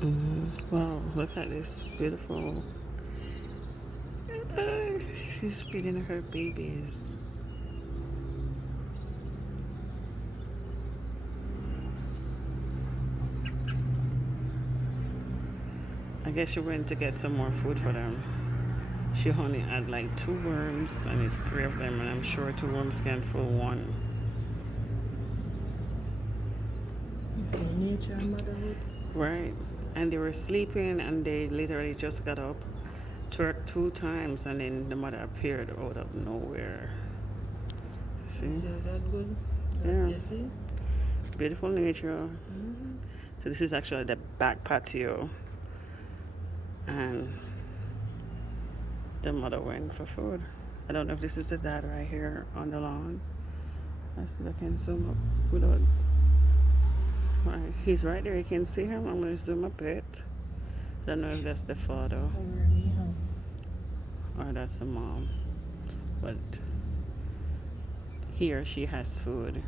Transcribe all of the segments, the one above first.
Wow, look at this beautiful. She's feeding her babies. I guess she went to get some more food for them. She only had like 2 worms, and it's 3 of them, and I'm sure 2 worms can fill one. Nature and motherhood. Right. And they were sleeping, and they literally just got up, twerked 2 times, and then the mother appeared out of nowhere. See? Is that good? Yeah. You see? Beautiful nature. So this is actually the back patio, and the mother went for food. I don't know if this is the dad right here on the lawn. Let's see if I can zoom up without. Right, he's right there. You can see him. I'm gonna zoom a bit. I don't know if that's the father or that's the mom, but he or she has food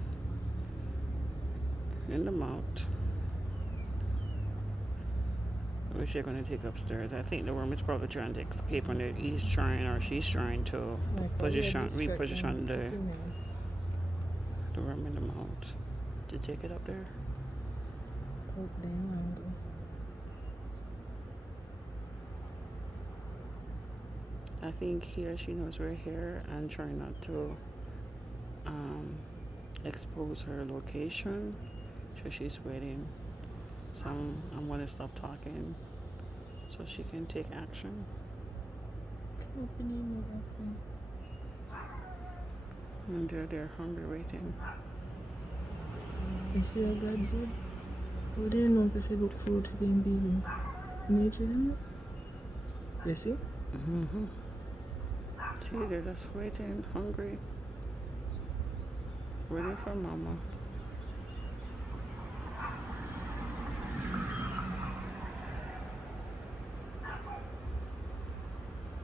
in the mouth, which they're gonna take upstairs. I think the worm is probably trying to escape, and he's trying or she's trying to reposition the worm in the mouth to take it up there. I think he or she knows we're here and trying not to expose her location, so she's waiting. So I'm gonna stop talking so she can take action. And they're hungry waiting. You see how God good? Who didn't know if you look food to being baby? Nature, isn't it? You see? See, they're just waiting, hungry, waiting for mama.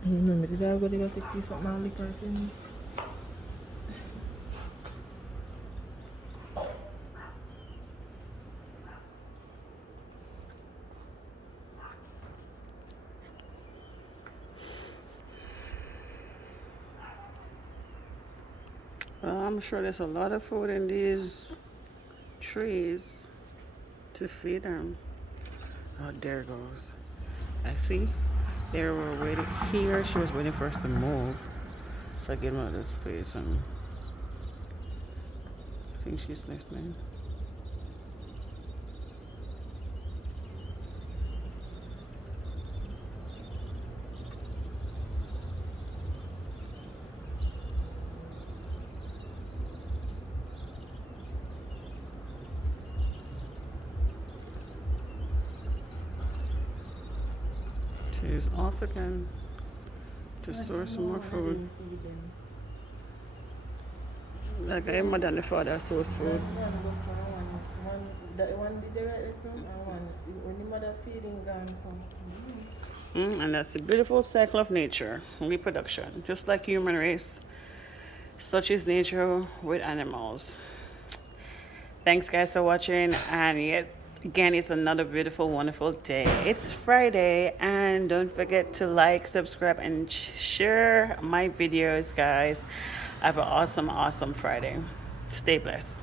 Remember, did I go to take you something and liquor things? Well, I'm sure there's a lot of food in these trees to feed them. Oh, there it goes. I see. They were waiting here. She was waiting for us to move. So I gave her the space, and I think she's listening. She's off again to source some more food. Like I am than the father source food. And that's the beautiful cycle of nature, reproduction. Just like human race, such is nature with animals. Thanks guys for watching, and yet again, it's another beautiful, wonderful day. It's Friday, and don't forget to like, subscribe, and share my videos, guys. Have an awesome, awesome Friday. Stay blessed.